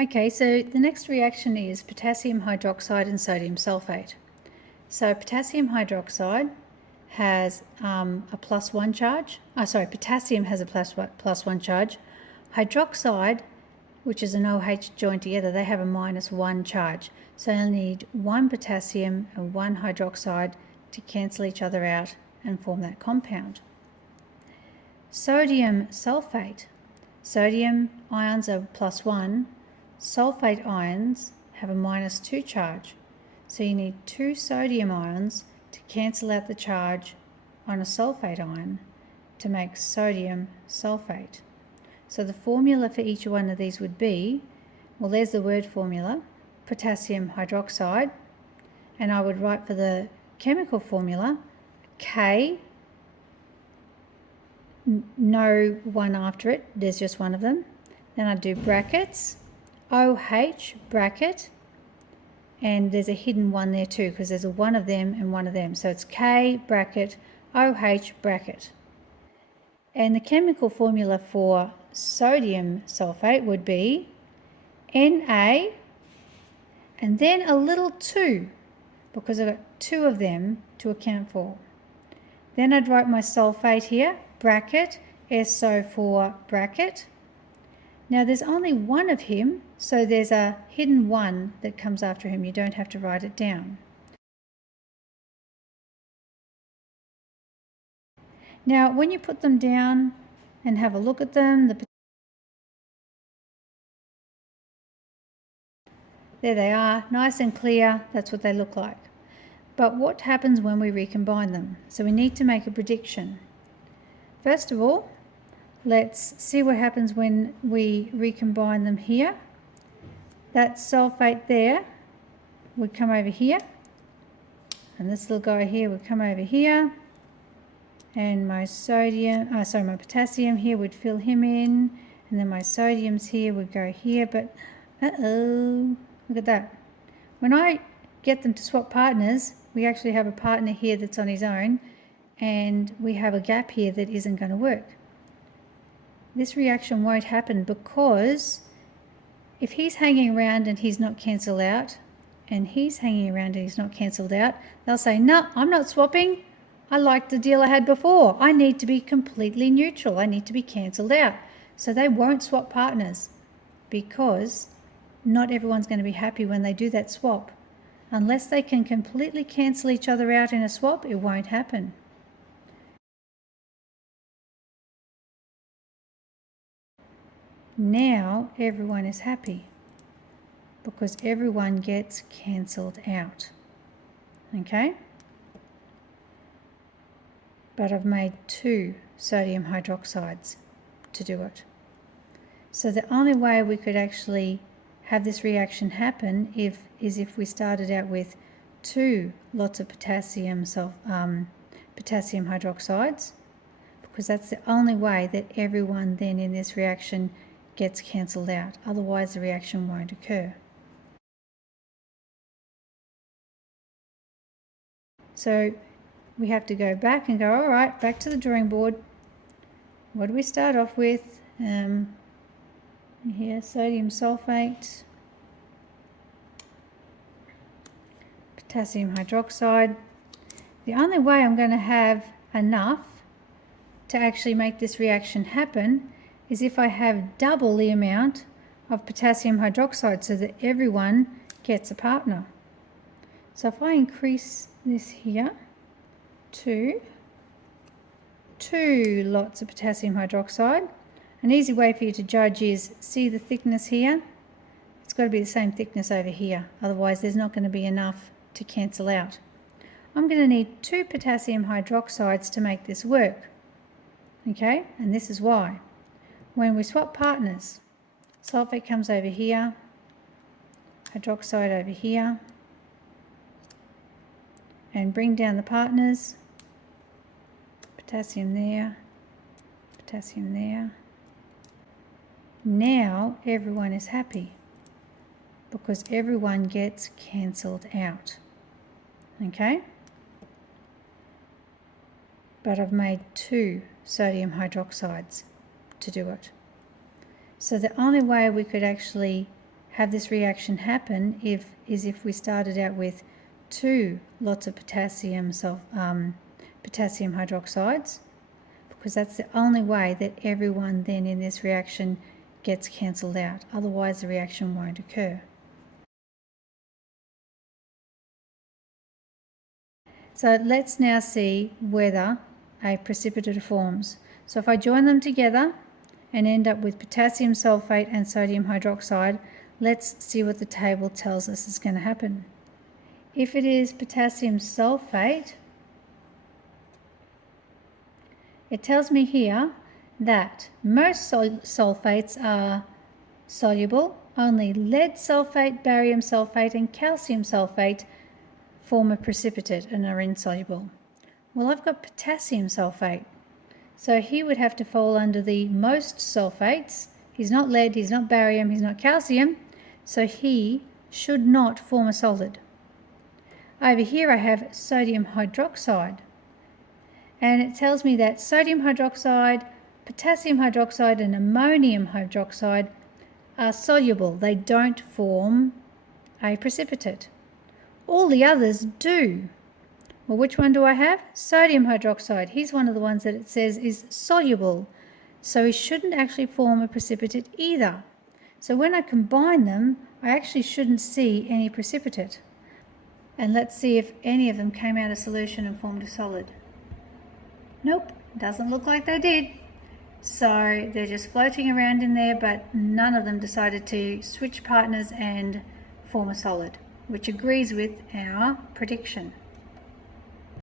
Okay, so the next reaction is potassium hydroxide and sodium sulfate. So potassium hydroxide has a +1 charge. Potassium has a +1 charge. Hydroxide, which is an OH joined together, they have a -1 charge. So I need one potassium and one hydroxide to cancel each other out and form that compound. Sodium sulfate. Sodium ions are +1. Sulfate ions have a -2 charge. So you need 2 sodium ions to cancel out the charge on a sulfate ion to make sodium sulfate. So the formula for each one of these would be, well, there's the word formula, potassium hydroxide, and I would write for the chemical formula K, no one after it, there's just one of them. Then I do brackets, OH bracket, and there's a hidden one there too because there's a one of them and one of them. So it's K bracket, OH bracket. And the chemical formula for sodium sulfate would be Na and then a little 2 because I've got 2 of them to account for. Then I'd write my sulfate here, bracket, SO4 bracket. Now there's only one of him, so there's a hidden one that comes after him. You don't have to write it down. Now when you put them down and have a look at them, there they are, nice and clear, that's what they look like. But what happens when we recombine them? So we need to make a prediction. First of all, let's see what happens when we recombine them here. That sulfate there would come over here, and this little guy here would come over here, and my potassium here would fill him in, and then my sodiums here would go here, but look at that. When I get them to swap partners, we actually have a partner here that's on his own, and we have a gap here that isn't going to work. This reaction won't happen because if he's hanging around and he's not cancelled out, and he's hanging around and he's not cancelled out, they'll say, no, I'm not swapping. I like the deal I had before. I need to be completely neutral. I need to be cancelled out. So they won't swap partners because not everyone's going to be happy when they do that swap. Unless they can completely cancel each other out in a swap, it won't happen. Now everyone is happy because everyone gets cancelled out. Okay? But I've made 2 sodium hydroxides to do it. So the only way we could actually have this reaction happen is if we started out with 2 lots of potassium hydroxides, because that's the only way that everyone then in this reaction gets cancelled out. Otherwise the reaction won't occur. So we have to go back and go, all right, back to the drawing board. What do we start off with? Here, sodium sulfate, potassium hydroxide. The only way I'm going to have enough to actually make this reaction happen is if I have double the amount of potassium hydroxide so that everyone gets a partner. So if I increase this here to 2 lots of potassium hydroxide, an easy way for you to judge is, see the thickness here? It's got to be the same thickness over here, otherwise there's not going to be enough to cancel out. I'm going to need 2 potassium hydroxides to make this work. Okay, and this is why. When we swap partners, sulfate comes over here, hydroxide over here, and bring down the partners, potassium there, potassium there. Now everyone is happy because everyone gets cancelled out. Okay? But I've made 2 sodium hydroxides to do it. So the only way we could actually have this reaction happen is if we started out with two lots of potassium hydroxides, because that's the only way that everyone then in this reaction gets cancelled out. Otherwise the reaction won't occur. So let's now see whether a precipitate forms. So if I join them together and end up with potassium sulfate and sodium hydroxide, let's see what the table tells us is going to happen. If it is potassium sulfate, it tells me here that most sulfates are soluble. Only lead sulfate, barium sulfate and calcium sulfate form a precipitate and are insoluble. Well, I've got potassium sulfate, so he would have to fall under the most sulfates. He's not lead, he's not barium, he's not calcium, so he should not form a solid. Over here I have sodium hydroxide, and it tells me that sodium hydroxide, potassium hydroxide and ammonium hydroxide are soluble. They don't form a precipitate. All the others do. Well, which one do I have? Sodium hydroxide. He's one of the ones that it says is soluble, so he shouldn't actually form a precipitate either. So when I combine them, I actually shouldn't see any precipitate. And let's see if any of them came out of solution and formed a solid. Nope, doesn't look like they did. So they're just floating around in there, but none of them decided to switch partners and form a solid, which agrees with our prediction.